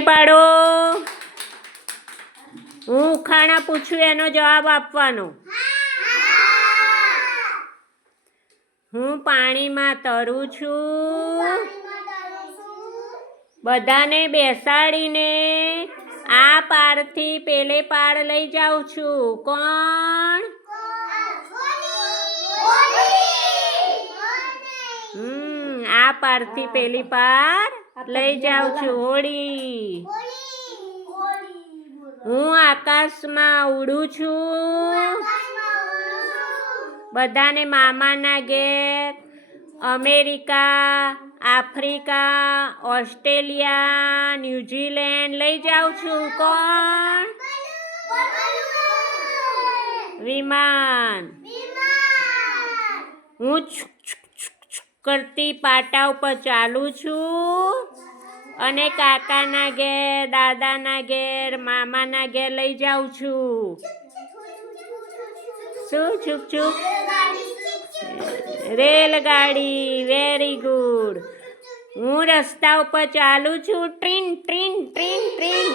પાડો. હું ઉખાણા પૂછું એનો જવાબ આપવાનો. હું પાણીમાં તરું છું, બધાને બેસાડીને આ પારથી પેલે પાર લઈ જાઉં છું. કોણ? આ પારથી પેલી પાર લઈ જાઉં છું. હોળી. હું આકાશમાં ઉડું છું, બધાને મામાના ઘેર અમેરિકા, આફ્રિકા, ઓસ્ટ્રેલિયા, ન્યૂઝીલેન્ડ લઈ જાઉં છું. કોણ? વિમાન. હું છુક છુક છુક છુક કરતી પાટા ઉપર ચાલું છું અને કાકાના ઘેર, દાદાના ઘેર, મામાના ઘેર લઈ જાઉં છું. શું છુક છુક? રેલગાડી. Very good. હું રસ્તા ઉપર ચાલું છું, ટ્રીન ટ્રીન ટ્રીન ટ્રીન.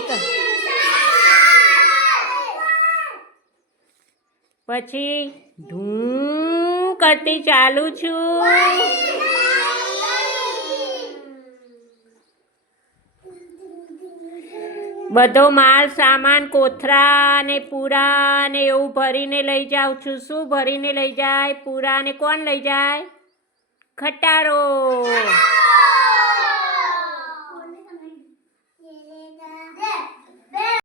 પછી ધૂમ કરતી ચાલું છું. બધો માલ સામાન, કોથરા ને પૂરા ને એવું ભરીને લઈ જાઉં છું. શું ભરીને લઈ જાય? પૂરા ને કોણ લઈ જાય? ખટારો.